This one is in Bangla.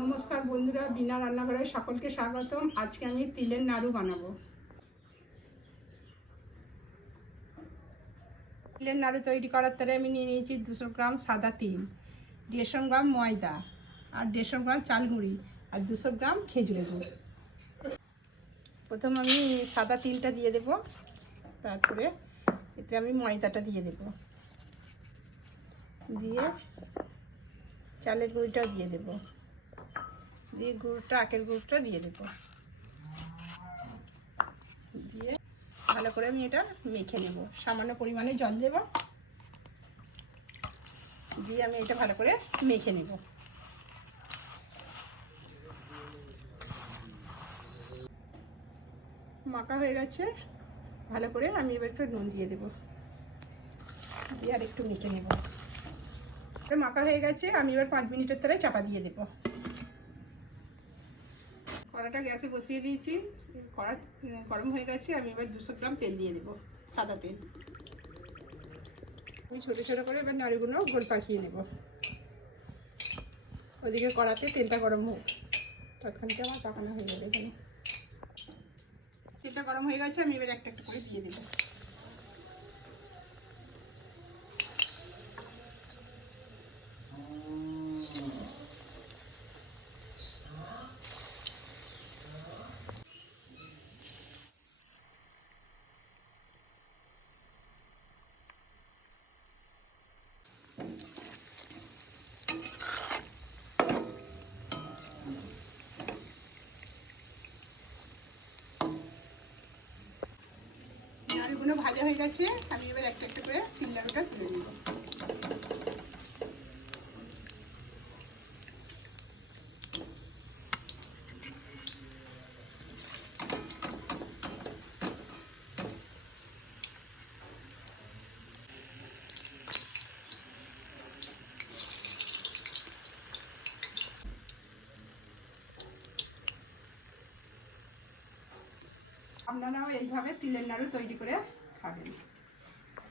নমস্কার বন্ধুরা, বিনা রান্নাঘরে সকলকে স্বাগতম। আজকে আমি তিলের নাড়ু বানাবো। তিলের নাড়ু তৈরি করার তারে আমি নিয়ে নিয়েছি দুশো গ্রাম সাদা তিল, দেড়শো গ্রাম ময়দা, আর দেড়শো গ্রাম চালগুঁড়ি আর দুশো গ্রাম খেজুরের গুড়। প্রথম আমি সাদা তিলটা দিয়ে দেব, তারপরে এতে আমি ময়দাটা দিয়ে দেব। দিয়ে চালের গুঁড়িটাও দিয়ে দেবো। দিয়ে গুড়টা, আখের গুড়টা দিয়ে দেব। দিয়ে ভালো করে আমি এটা মেখে নেব। সামান্য পরিমাণে জল দেব। দিয়ে আমি এটা ভালো করে মেখে নেব। মাখা হয়ে গেছে। ভালো করে আমি এবার একটু নুন দিয়ে দেবো। দিয়ে আর একটু মেখে নেব। মাখা হয়ে গেছে, আমি এবার পাঁচ মিনিটের তলায় চাপা দিয়ে দেবো। কড়াটা গ্যাসে বসিয়ে দিয়েছি। কড়া, গরম হয়ে গেছে, আমি এবার দুশো গ্রাম তেল দিয়ে দেবো, সাদা তেল। আমি ছোটো ছোটো করে এবার নাড়িগুলো গোল পাকিয়ে নেব। ওদিকে কড়াতে তেলটা গরম হোক তৎক্ষণকে আমার পাকানো হয়ে যাবে এখানে। গরম হয়ে গেছে আমি এবার একটা একটা করে দিয়ে দেবো। নাড়ুগুলো ভাজা হয়ে গেছে আমি এবার একটা একটা করে তিল লাড়ুটা তুলে নিব। আপনারাও এইভাবে তিলের নাড়ু তৈরি করে খাবেন।